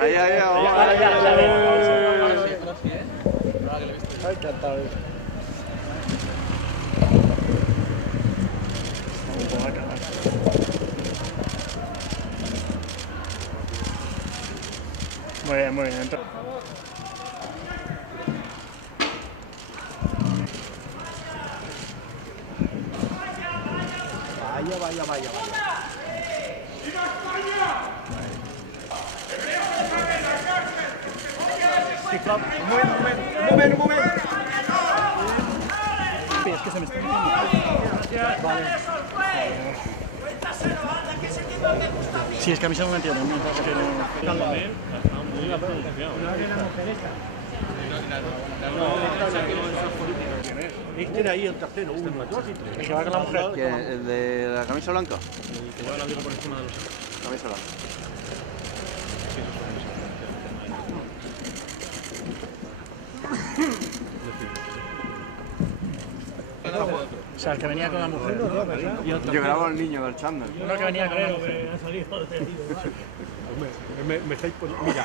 Ahí, ahí, vamos. Ahora ya. Ahora sí, ¿eh? Ahora que lo he visto. Ay, encantado. Muy bien, muy bien. Entonces... Vaya. Un momento. Es que se me está metiendo. Vale. Sí, es que a mí se me metió, no pasa que no... Muy pronunciado. Este ahí el tercero, 1, 2 y 3. El que va con la mujer. ¿El de la camisa blanca? El que lleva la vida por encima de los ojos. Camisa blanca. O sea, el que venía con la mujer. Yo grabo al niño del chándal. Uno que venía con la mujer. Me estáis poniendo... Mira,